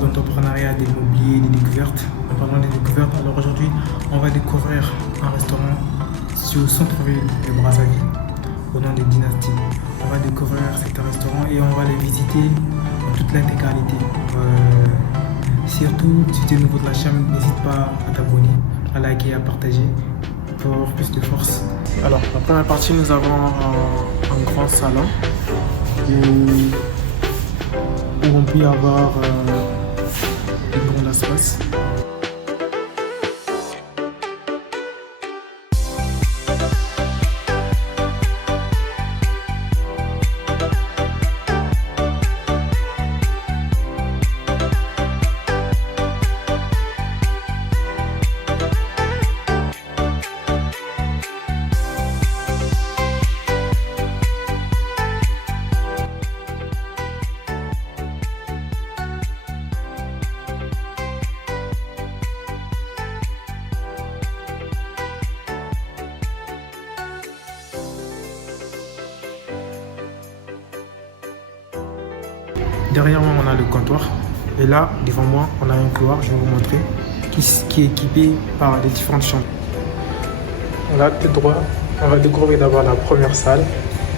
d'entrepreneuriat, d'immobilier, des découvertes. En parlant des découvertes, alors aujourd'hui, on va découvrir un restaurant situé au centre-ville de Brazzaville, au nom de Dynasty. On va découvrir cet restaurant et on va les visiter en toute l'intégralité. Surtout, si tu es nouveau de la chaîne, n'hésite pas à t'abonner, à liker, à partager pour avoir plus de force. Alors, la première partie, nous avons un grand salon où on peut avoir un grand espace. Derrière moi, on a le comptoir. Et là, devant moi, on a un couloir, je vais vous montrer, qui est équipé par les différentes chambres. On a tout droit. On va découvrir d'abord la première salle.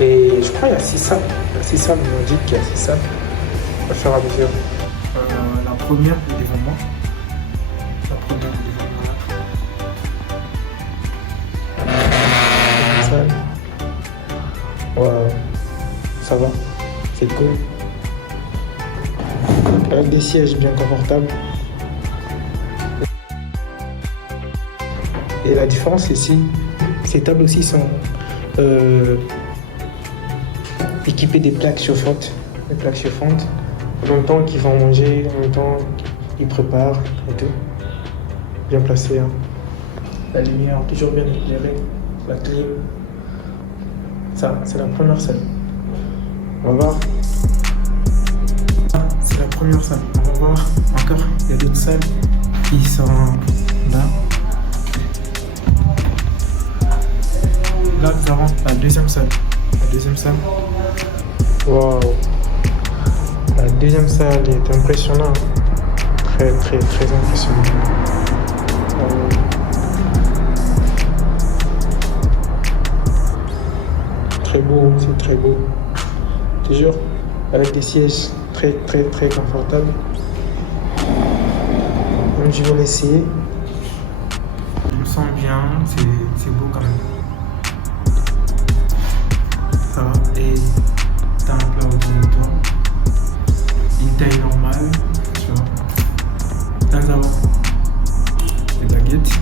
Et je crois qu'il y a 6 salles. Il y a 6 salles, on m'a dit qu'il y a 6 salles. On va faire à mesure. La première est devant moi. La première est devant moi. Salle. Wow. Ça va. C'est cool. Avec des sièges bien confortables. Et la différence ici, ces tables aussi sont équipées des plaques chauffantes. Des plaques chauffantes. En même temps qu'ils vont manger, en même temps qu'ils préparent et tout. Bien placé. Hein. La lumière toujours bien éclairée. La clim. Ça, c'est la première salle. On va voir. C'est la première salle. On va voir encore. Il y a d'autres salles qui sont là. Là, nous avons la deuxième salle. La deuxième salle. Waouh. La deuxième salle est impressionnante. Très impressionnante. Très beau, c'est très beau. Toujours avec des sièges très confortables. Donc je vais l'essayer. Je me sens bien, c'est beau quand même. Ça va. Et t'as un plat autour de toi. Une taille normale, tu vois. Là nous avons des baguettes.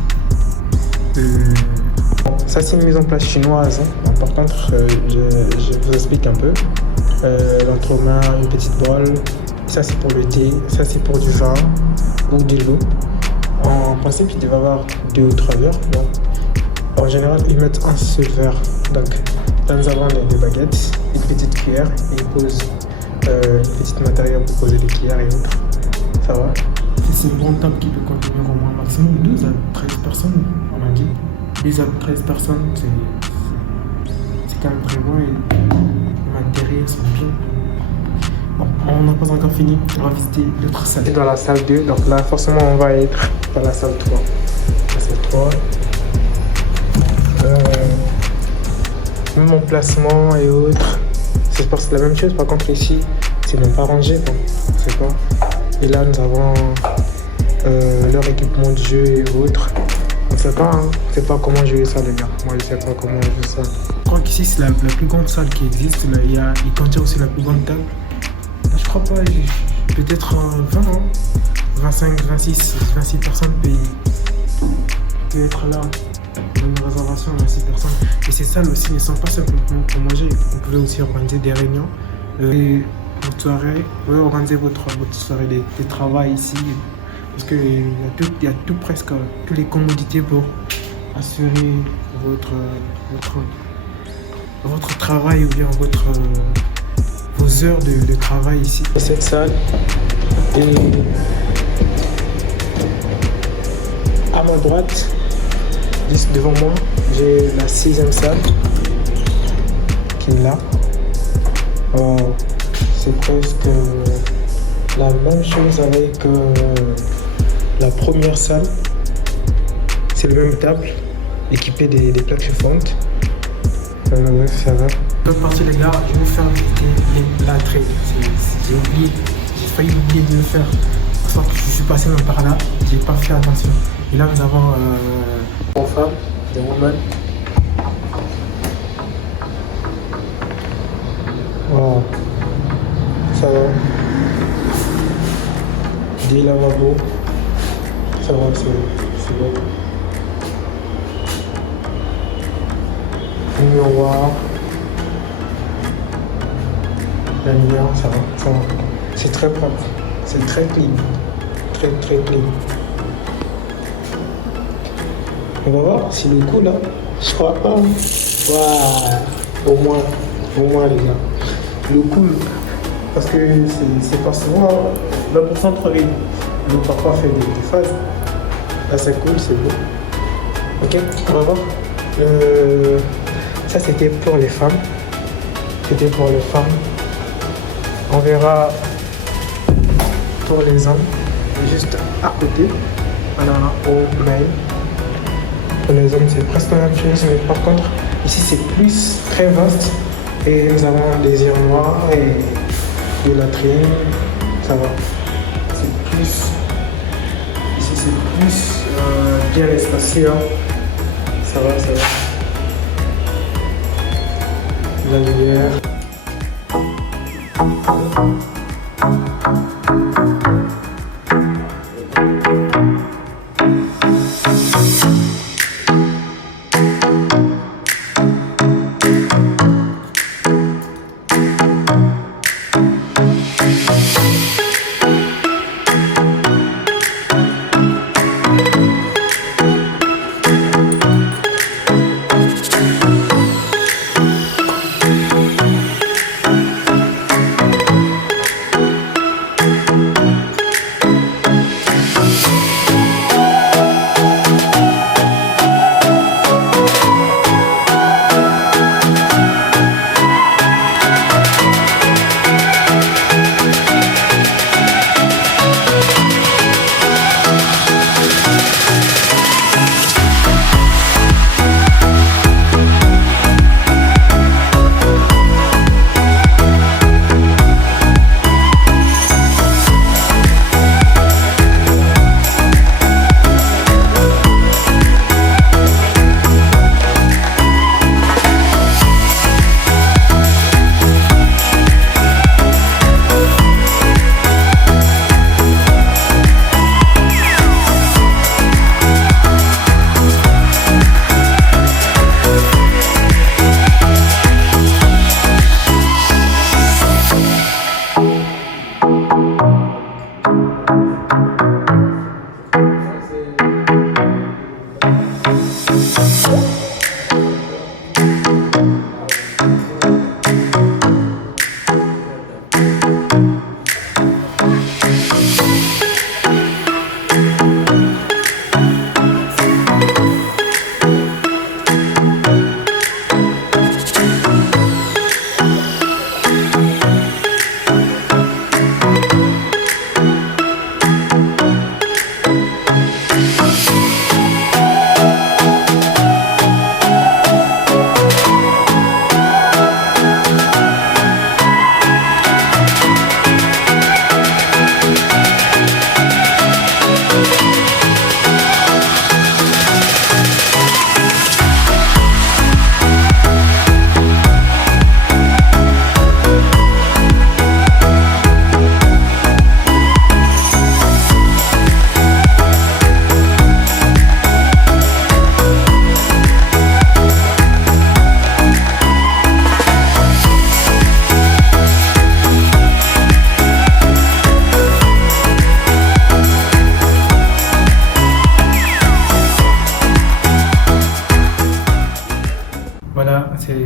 Bon, ça c'est une mise en place chinoise. Hein. Par contre, je vous explique un peu. L'entremain, une petite boîte. Ça c'est pour le thé, ça c'est pour du vin ou de l'eau. En principe, il devait avoir 2 ou 3 verres. Donc, en général, ils mettent un seul verre. Donc, là, nous avons des baguettes, une petite cuillère, et ils posent une petite matériel pour poser des cuillères et autres. Ça va. C'est une grande table qui peut contenir au moins maximum 12 à 13 personnes, on a dit. 12 à 13 personnes, c'est quand même très bon et les matériels sont bien. Bon, on n'a pas encore fini, on va visiter l'autre salle. C'est dans la salle 2, donc là forcément on va être dans la salle 3. La salle 3. Même emplacement et autres, c'est la même chose, par contre ici, c'est même pas rangé, bon, je sais pas. Et là nous avons leur équipement de jeu et autres. On sait pas, hein. Je sais pas comment jouer ça les gars, moi je sais pas comment jouer ça. Je crois qu'ici c'est la plus grande salle qui existe, là, il contient aussi la plus grande table. Je crois pas, peut-être 20 ans, 25, 26 personnes peuvent être là. Une réservation, 26 personnes. Et ces salles aussi ne sont pas simplement pour manger. Vous pouvez aussi organiser des réunions. Et votre soirée, vous pouvez organiser votre soirée de travail ici. Parce qu'il y a tout presque, toutes les commodités pour assurer votre travail ou bien vos heures de travail ici. Cette salle et à ma droite, juste devant moi, j'ai la 6e salle qui est là. C'est presque La même chose avec la première salle. C'est le même table, équipé des plaques chauffantes. Ouais, ça va. L'autre partie, les gars, je vais vous faire visiter l'entrée. J'ai failli oublier de le faire. Parce que je suis passé même par là, j'ai pas fait attention. Et là, nous avons une femme, des women. Wow. Ça va. Des lavabos. Ça va, c'est bon. Le miroir. La lumière, ça va. C'est très propre. C'est très clean. Très clean. On va voir si le coup là, je crois pas. Waouh. Au moins les gars. Le coup, parce que c'est pas souvent. Là pour centre-ville, le papa fait des phases. Là c'est cool, c'est beau. Ok, on va voir. Ça c'était pour les femmes. On verra pour les hommes, juste à côté. Voilà, au mail. Pour les hommes, c'est presque la même chose, mais par contre, ici c'est plus très vaste. Et nous avons des armoires et des latrines. Ça va. C'est plus. Ici c'est plus bien espacé. Hein. Ça va. La lumière.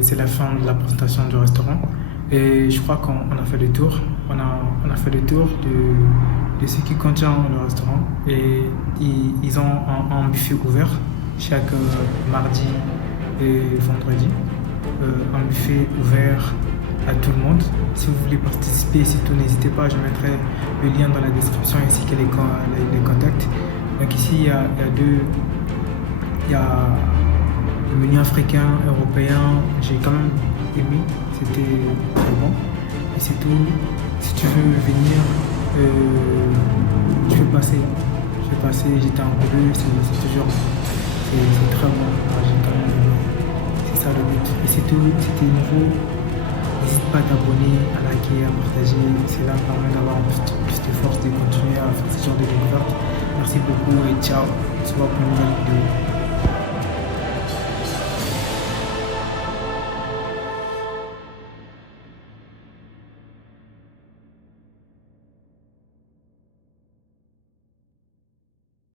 C'est la fin de la présentation du restaurant. Et je crois qu'on a fait le tour. On a fait le tour de ce qui contient le restaurant. Et ils ont un buffet ouvert chaque mardi et vendredi. Un buffet ouvert à tout le monde. Si vous voulez participer, surtout n'hésitez pas, je mettrai le lien dans la description ainsi que les contacts. Donc ici, il y a le menu africain, européen, j'ai quand même aimé, c'était très bon. Et c'est tout. Si tu veux venir, je vais passer. J'étais en bleu, c'est toujours, c'est très bon. J'ai quand même aimé. C'est ça le but. Et c'est tout, c'était nouveau. N'hésite pas à t'abonner, à liker, à partager. Cela permet d'avoir plus de force de continuer à faire ce genre de découverte. Merci beaucoup et ciao. On se voit pour une nouvelle vidéo.